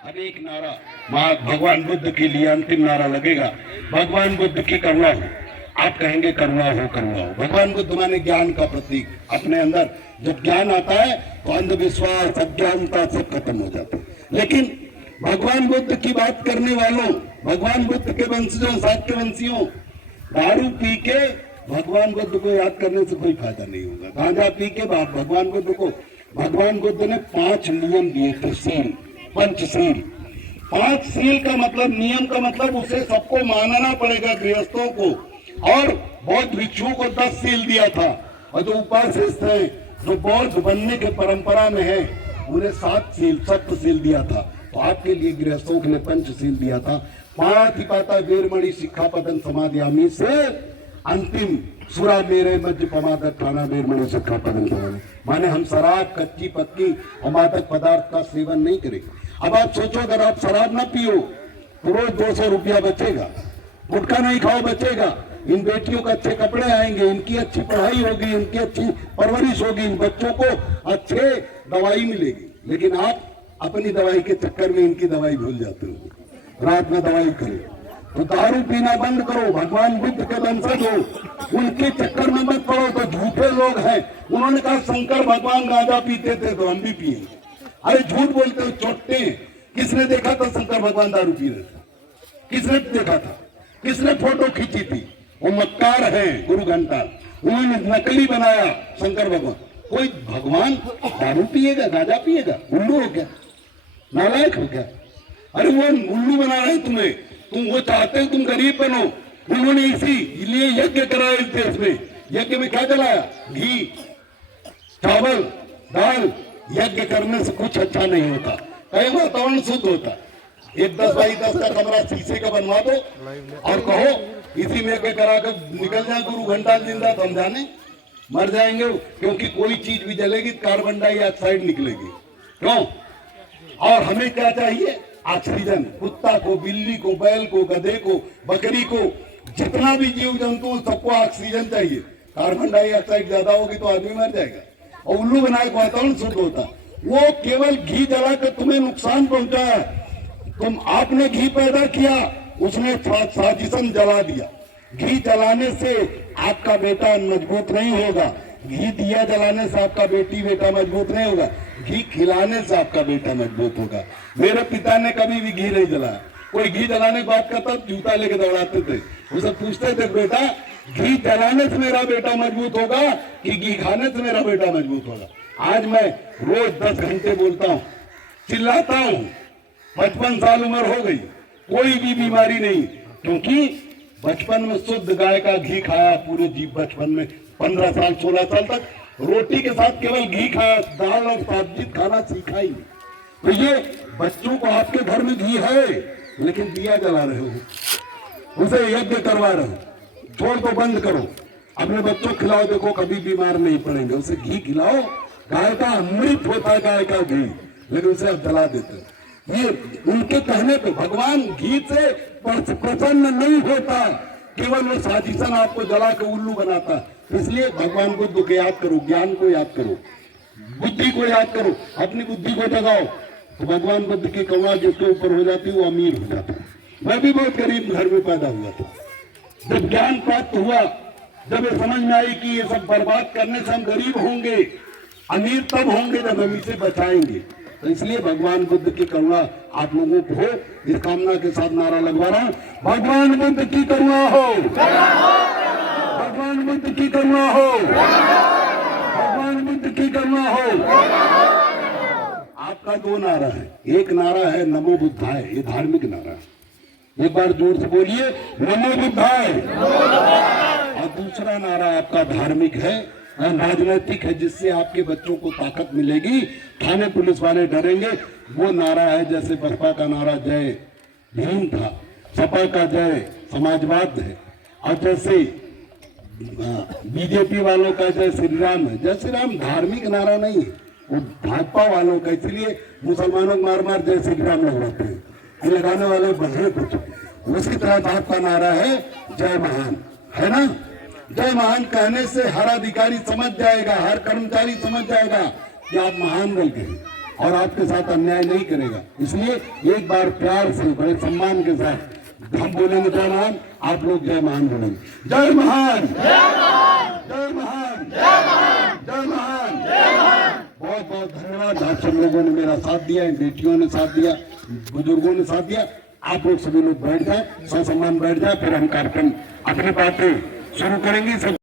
अब एक नारा भगवान बुद्ध के लिए अंतिम नारा लगेगा, भगवान बुद्ध की करुणा हो। आप कहेंगे करुणा हो करुणा हो। भगवान बुद्ध माने ज्ञान का प्रतीक। अपने अंदर जब ज्ञान आता है तो अंधविश्वास अज्ञानता सब खत्म हो जाता है। लेकिन भगवान बुद्ध की बात करने वालों, भगवान बुद्ध के वंशजों, शाक्य वंशियों, दारू पी के भगवान बुद्ध को याद करने से कोई फायदा नहीं होगा। गांजा पी के बाद भगवान बुद्ध ने 5 नियम दिए थे, सील, पंचशील। 5 सील का मतलब, नियम का मतलब उसे सबको मानना पड़ेगा, गृहस्थों को। और बौद्ध भिक्षुओं को 10 सील दिया था, और जो उपासित है, जो बौद्ध बनने के परंपरा में है, उन्हें 7 सील, सप्तशील दिया था। तो आपके लिए गृहस्थों के लिए पंचशील दिया था। पातिपाता वेरमणि सिक्खापदं समादयामि से अंतिम सुरा मेरे मध्य पमादक खाना वेरमणि सिक्खापदं समादयामि, माने हम शराब, कच्ची पक्की और मादक पदार्थ का सेवन नहीं करेंगे। अब आप सोचो, अगर आप शराब ना पियो तो रोज 200 रुपया बचेगा, गुटखा नहीं खाओ बचेगा, इन बेटियों को अच्छे कपड़े आएंगे, इनकी अच्छी पढ़ाई होगी, इनकी अच्छी परवरिश होगी, इन बच्चों को अच्छे दवाई मिलेगी। लेकिन आप अपनी दवाई के चक्कर में इनकी दवाई भूल जाते हो, रात में दवाई करो। तो दारू पीना बंद करो। भगवान बुद्ध के वंशज हो, उनके चक्कर में मत पड़ो। तो झूठे लोग हैं, उन्होंने कहा शंकर भगवान गांजा पीते थे तो हम भी पिए। अरे झूठ बोलते हो, चोटते। किसने देखा था शंकर भगवान दारू पी रहे थे? किसने देखा था? किसने फोटो खींची थी? वो मक्कार है गुरु घंटा, उन्होंने नकली बनाया शंकर भगवान। कोई भगवान दारू पिएगा, गांजा पिएगा? उल्लू हो क्या? नालायक हो क्या? अरे वो उल्लू बना रहे तुम्हें, तुम वो चाहते हो तुम गरीब बनो। उन्होंने इसीलिए यज्ञ कराया इस देश में। यज्ञ में क्या जलाया? घी, चावल, दाल। यज्ञ करने से कुछ अच्छा नहीं होता, कहीं वातावरण शुद्ध होता। एक 10 बाई 10 का कमरा शीशे का बनवा दो और कहो इसी में यज्ञ करा कर निकल जाए गुरु घंटाल जिंदा, तो हम जाने मर जाएंगे। क्योंकि कोई चीज भी जलेगी कार्बन डाइऑक्साइड निकलेगी। क्यों? और हमें क्या चाहिए? ऑक्सीजन। कुत्ता को, बिल्ली को, बैल को, गधे को, बकरी को, जितना भी जीव जंतु सबको ऑक्सीजन चाहिए। कार्बन डाइऑक्साइड ज्यादा होगी तो आदमी मर जाएगा। और उल्लू बनाए वातावरण शुद्ध होता। वो केवल घी जलाकर तुम्हें नुकसान पहुंचाया। तुम आपने घी पैदा किया, उसने साजिशन जला दिया। घी जलाने से आपका बेटा मजबूत नहीं होगा, घी दिया जलाने से आपका बेटा मजबूत नहीं होगा, घी खिलाने से आपका बेटा मजबूत होगा। मेरे पिता ने कभी भी घी नहीं जलाया। कोई घी जलाने की बात करता जूता लेके दौड़ाते थे। उसे पूछते थे, बेटा घी जलाने से मेरा बेटा मजबूत होगा कि घी खाने से मेरा बेटा मजबूत होगा? आज मैं रोज 10 घंटे बोलता हूँ, चिल्लाता हूँ। 55 साल उम्र हो गई, कोई भी बीमारी नहीं, क्योंकि बचपन में शुद्ध गाय का घी खाया। पूरे जीव बचपन में 15 साल 16 साल तक रोटी के साथ केवल घी खाया, दाल और सब्जी खाना सीखा ही नहीं। तो ये बच्चों को, आपके घर में घी है लेकिन दिया जला रहे हो, उसे यज्ञ करवा रहे हो। छोड़ दो, बंद करो। अपने बच्चों को खिलाओ, देखो कभी बीमार नहीं पड़ेंगे। उसे घी खिलाओ, गाय का अमृत होता है गाय का घी, लेकिन उसे आप जला देते हो। ये उनके कहने पे भगवान घी से प्रसन्न नहीं होता, केवल वो साजिशन आपको जला के उल्लू बनाता है। इसलिए भगवान बुद्ध को याद करो, ज्ञान को याद करो, बुद्धि को याद करो, अपनी बुद्धि को जगाओ। तो भगवान बुद्ध की करुणा जिसके ऊपर हो जाती है वो अमीर हो जाता है। मैं भी बहुत गरीब घर में पैदा हुआ था। जब ज्ञान प्राप्त हुआ, जब ये समझ में आई कि ये सब बर्बाद करने से हम गरीब होंगे, अमीर तब होंगे जब हम इसे बचाएंगे। तो इसलिए भगवान बुद्ध की करुणा आप लोगों को हो, इस कामना के साथ नारा लगवा रहा हूं, भगवान बुद्ध की करुणा हो, भगवान बुद्ध की करुणा हो, भगवान बुद्ध की करुणा हो। आपका 2 नारा है। एक नारा है नमो बुद्धाय, ये धार्मिक नारा है, एक बार जोर से बोलिए नमो बुद्धाय। और दूसरा नारा आपका धार्मिक है, राजनैतिक है, जिससे आपके बच्चों को ताकत मिलेगी, थाने पुलिस वाले डरेंगे। वो नारा है जैसे बसपा का नारा जय भीम था, सपा का जय समाजवाद है, और जैसे बीजेपी वालों का जय श्री राम है। जय श्री राम धार्मिक नारा नहीं है, वो भाजपा वालों का। इसलिए मुसलमानों को मार मार जय श्री राम लगवाते हैं, ये लगाने वाले बने कुछ। उसी तरह आपका नारा है जय महान, है ना? जय महान कहने से हर अधिकारी समझ जाएगा, हर कर्मचारी समझ जाएगा कि आप महान बोल गए। और आपके साथ अन्याय नहीं करेगा। इसलिए एक बार प्यार से बड़े सम्मान के साथ हम बोलेंगे जय महान, आप लोग जय महान बोलेंगे। जय महान, जय महान, जय महान, जय महान, जय महान, जय महान। बहुत बहुत धन्यवाद। आप सब लोगों ने मेरा साथ दिया, बेटियों ने साथ दिया, बुजुर्गों ने साथ दिया। आप लोग सभी लोग बैठ जाए, ससम्मान बैठ जाए, फिर हम कार्यक्रम अपनी बातें शुरू करेंगे। सब